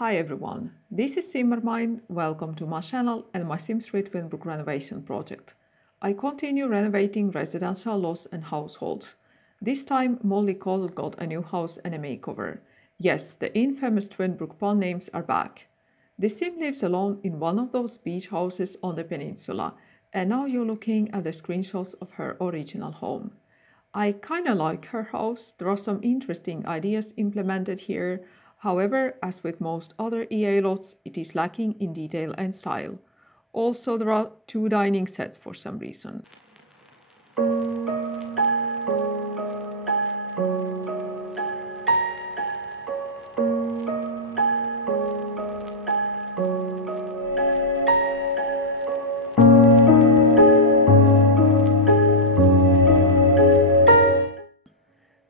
Hi everyone, this is Simmermine. Welcome to my channel and my Sims 3 Twinbrook Renovation project. I continue renovating residential lots and households. This time Molly Coddle got a new house and a makeover. Yes, the infamous Twinbrook pun names are back. The Sim lives alone in one of those beach houses on the peninsula, and now you're looking at the screenshots of her original home. I kinda like her house. There are some interesting ideas implemented here. However, as with most other EA lots, it is lacking in detail and style. Also, there are two dining sets for some reason.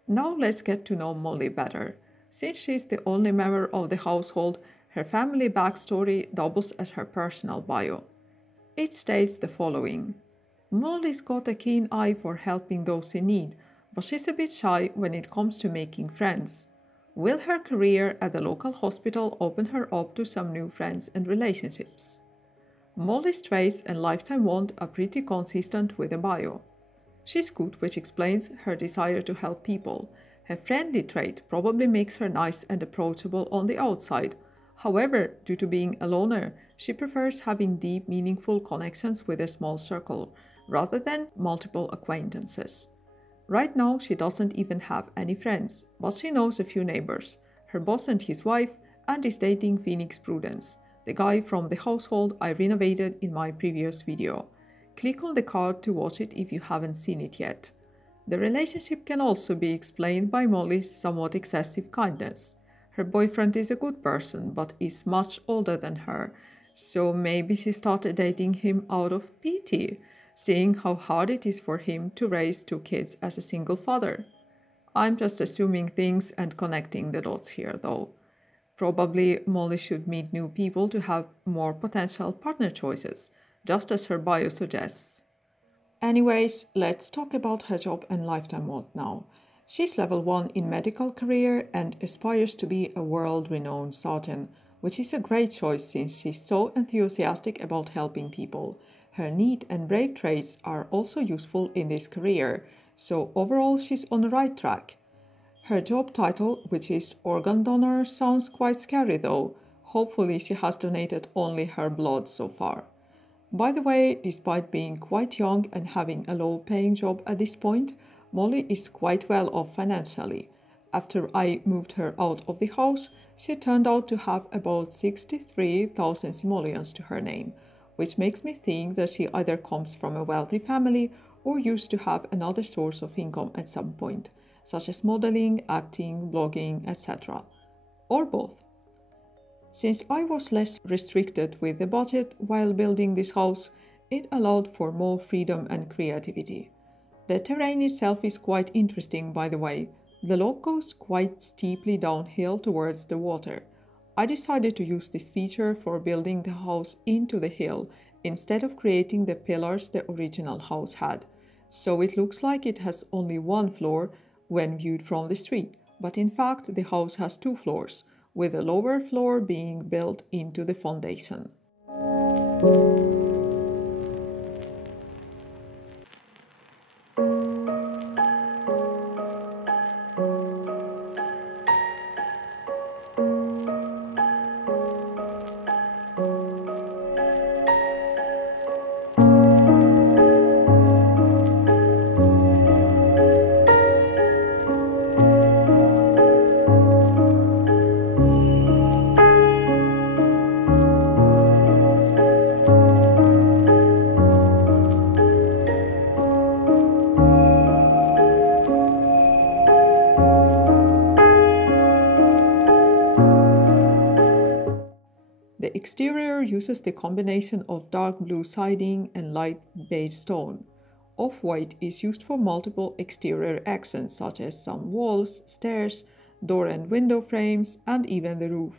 Now let's get to know Molly better. Since she's the only member of the household, her family backstory doubles as her personal bio. It states the following. Molly's got a keen eye for helping those in need, but she's a bit shy when it comes to making friends. Will her career at the local hospital open her up to some new friends and relationships? Molly's traits and lifetime want are pretty consistent with the bio. She's good, which explains her desire to help people. Her friendly trait probably makes her nice and approachable on the outside. However, due to being a loner, she prefers having deep, meaningful connections with a small circle, rather than multiple acquaintances. Right now, she doesn't even have any friends, but she knows a few neighbors, her boss and his wife, and is dating Phoenix Prudence, the guy from the household I renovated in my previous video. Click on the card to watch it if you haven't seen it yet. The relationship can also be explained by Molly's somewhat excessive kindness. Her boyfriend is a good person, but is much older than her, so maybe she started dating him out of pity, seeing how hard it is for him to raise two kids as a single father. I'm just assuming things and connecting the dots here, though. Probably Molly should meet new people to have more potential partner choices, just as her bio suggests. Anyways, let's talk about her job and lifetime want now. She's level 1 in medical career and aspires to be a world-renowned surgeon, which is a great choice since she's so enthusiastic about helping people. Her neat and brave traits are also useful in this career, so overall she's on the right track. Her job title, which is organ donor, sounds quite scary though. Hopefully she has donated only her blood so far. By the way, despite being quite young and having a low-paying job at this point, Molly is quite well off financially. After I moved her out of the house, she turned out to have about 63,000 simoleons to her name, which makes me think that she either comes from a wealthy family or used to have another source of income at some point, such as modeling, acting, blogging, etc. Or both. Since I was less restricted with the budget while building this house, it allowed for more freedom and creativity. The terrain itself is quite interesting, by the way. The log goes quite steeply downhill towards the water. I decided to use this feature for building the house into the hill instead of creating the pillars the original house had. So it looks like it has only one floor when viewed from the street, but in fact the house has two floors, with the lower floor being built into the foundation. The exterior uses the combination of dark blue siding and light beige stone. Off-white is used for multiple exterior accents such as some walls, stairs, door and window frames, and even the roof.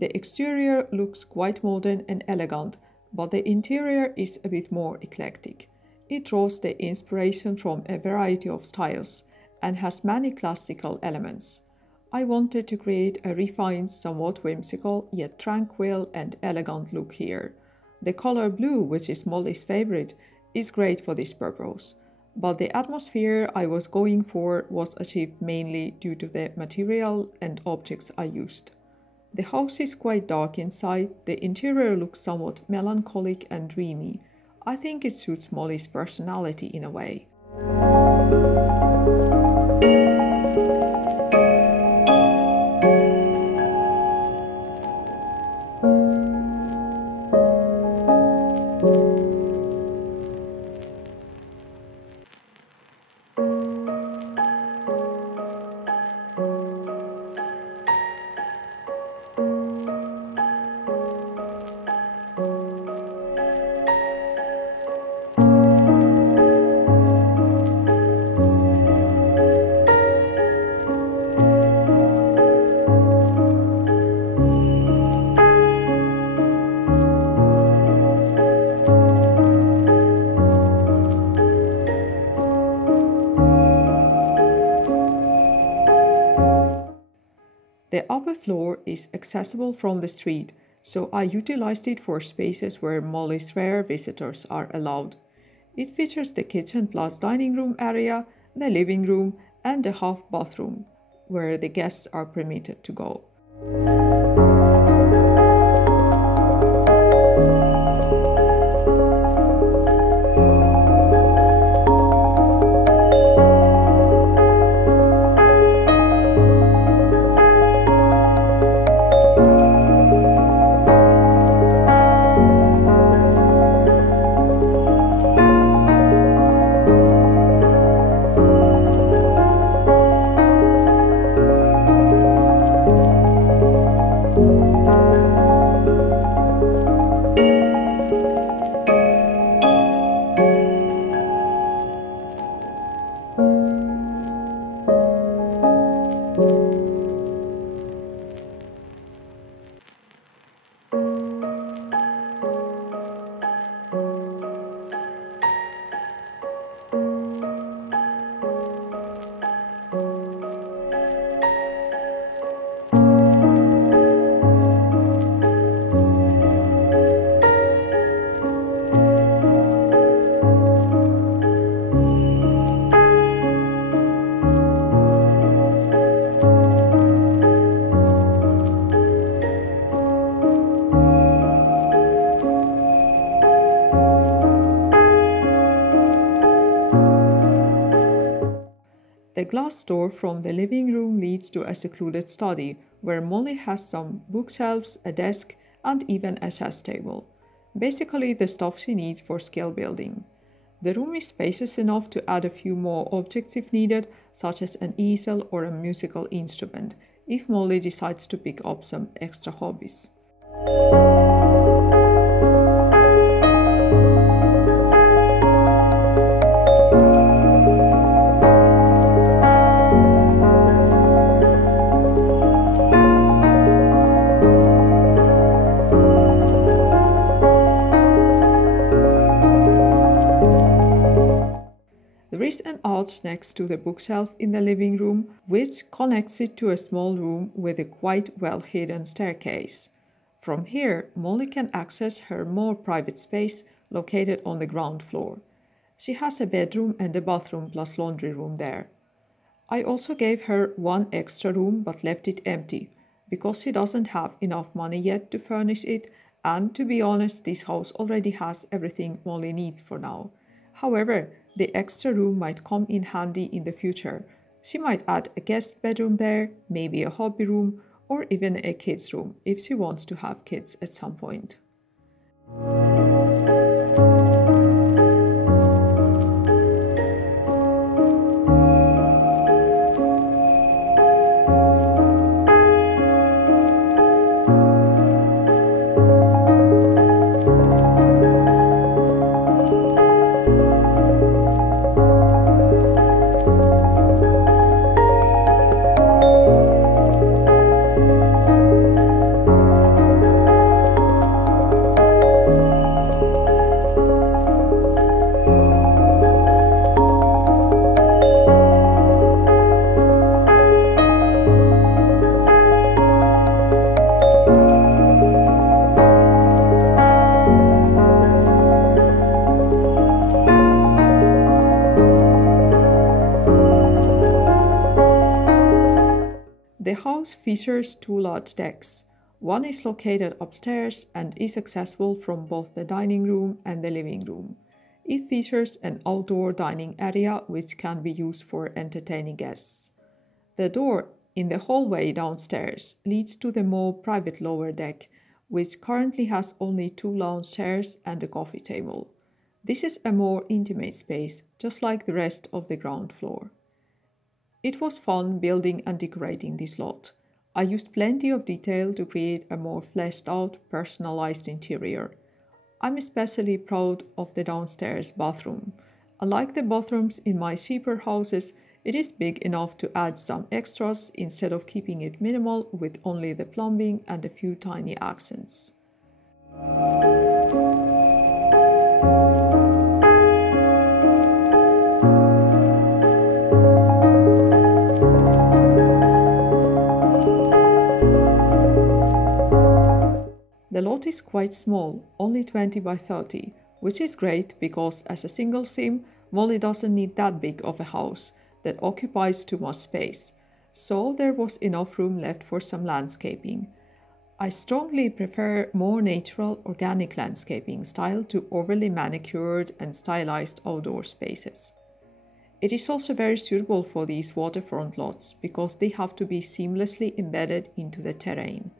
The exterior looks quite modern and elegant, but the interior is a bit more eclectic. It draws the inspiration from a variety of styles and has many classical elements. I wanted to create a refined, somewhat whimsical, yet tranquil and elegant look here. The color blue, which is Molly's favorite, is great for this purpose, but the atmosphere I was going for was achieved mainly due to the material and objects I used. The house is quite dark inside, the interior looks somewhat melancholic and dreamy. I think it suits Molly's personality in a way. The upper floor is accessible from the street, so I utilized it for spaces where Molly's rare visitors are allowed. It features the kitchen plus dining room area, the living room, and the half bathroom, where the guests are permitted to go. The glass door from the living room leads to a secluded study, where Molly has some bookshelves, a desk, and even a chess table. Basically the stuff she needs for skill building. The room is spacious enough to add a few more objects if needed, such as an easel or a musical instrument, if Molly decides to pick up some extra hobbies. There is an arch next to the bookshelf in the living room, which connects it to a small room with a quite well-hidden staircase. From here, Molly can access her more private space located on the ground floor. She has a bedroom and a bathroom plus laundry room there. I also gave her one extra room but left it empty, because she doesn't have enough money yet to furnish it, and to be honest, this house already has everything Molly needs for now. However, the extra room might come in handy in the future. She might add a guest bedroom there, maybe a hobby room, or even a kids room if she wants to have kids at some point. The house features two large decks. One is located upstairs and is accessible from both the dining room and the living room. It features an outdoor dining area which can be used for entertaining guests. The door in the hallway downstairs leads to the more private lower deck, which currently has only two lounge chairs and a coffee table. This is a more intimate space, just like the rest of the ground floor. It was fun building and decorating this lot. I used plenty of detail to create a more fleshed out, personalized interior. I'm especially proud of the downstairs bathroom. Unlike the bathrooms in my cheaper houses, it is big enough to add some extras instead of keeping it minimal with only the plumbing and a few tiny accents. The lot is quite small, only 20 by 30, which is great because as a single sim, Molly doesn't need that big of a house that occupies too much space, so there was enough room left for some landscaping. I strongly prefer more natural, organic landscaping style to overly manicured and stylized outdoor spaces. It is also very suitable for these waterfront lots because they have to be seamlessly embedded into the terrain.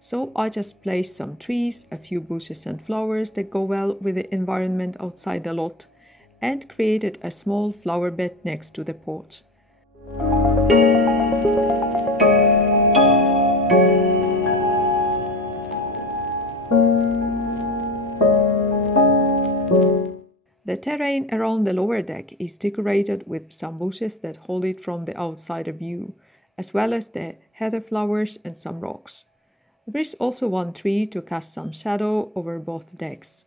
So I just placed some trees, a few bushes and flowers that go well with the environment outside the lot, and created a small flower bed next to the porch. The terrain around the lower deck is decorated with some bushes that hold it from the outsider view, as well as the heather flowers and some rocks. There is also one tree to cast some shadow over both decks.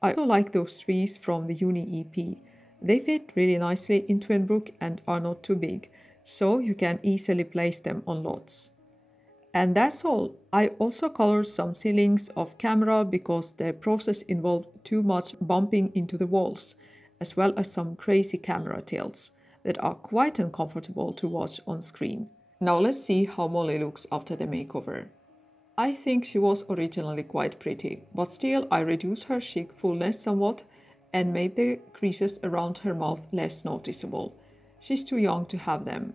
I also like those trees from the Uni EP. They fit really nicely in Twinbrook and are not too big, so you can easily place them on lots. And that's all. I also colored some ceilings off camera because the process involved too much bumping into the walls, as well as some crazy camera tilts that are quite uncomfortable to watch on screen. Now let's see how Molly looks after the makeover. I think she was originally quite pretty, but still I reduced her chic fullness somewhat and made the creases around her mouth less noticeable. She's too young to have them.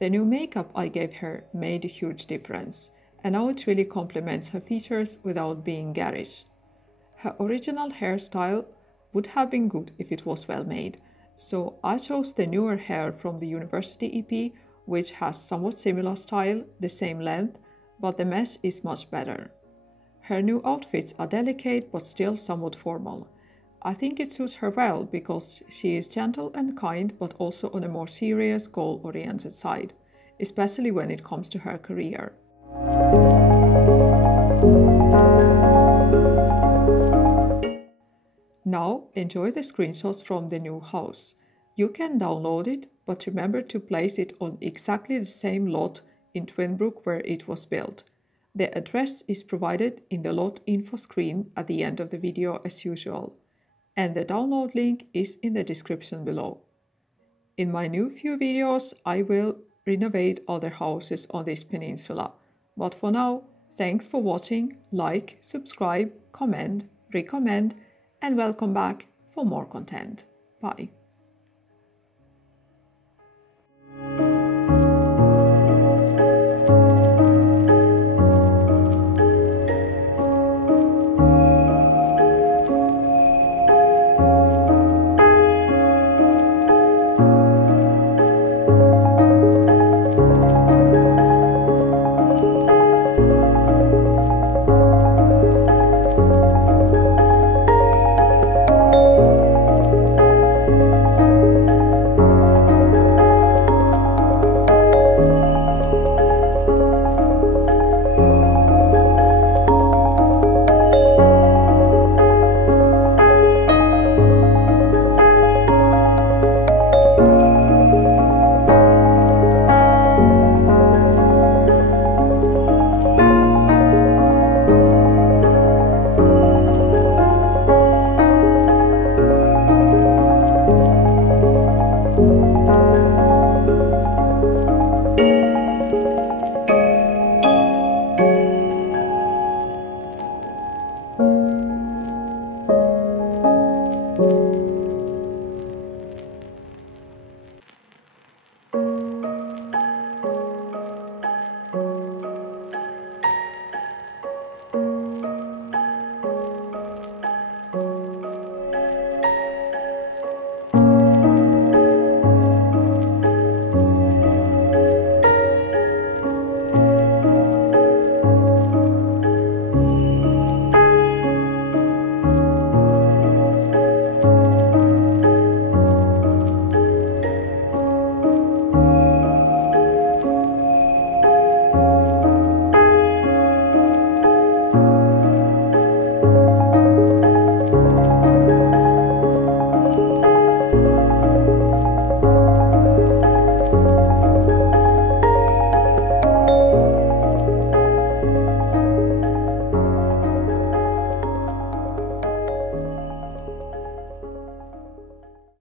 The new makeup I gave her made a huge difference, and now it really complements her features without being garish. Her original hairstyle would have been good if it was well made, so I chose the newer hair from the University EP, which has somewhat similar style, the same length, but the mesh is much better. Her new outfits are delicate but still somewhat formal. I think it suits her well because she is gentle and kind but also on a more serious, goal-oriented side, especially when it comes to her career. Now enjoy the screenshots from the new house. You can download it, but remember to place it on exactly the same lot in Twinbrook where it was built. The address is provided in the lot info screen at the end of the video as usual, and the download link is in the description below. In my new few videos, I will renovate other houses on this peninsula, but for now, thanks for watching, like, subscribe, comment, recommend, and welcome back for more content. Bye.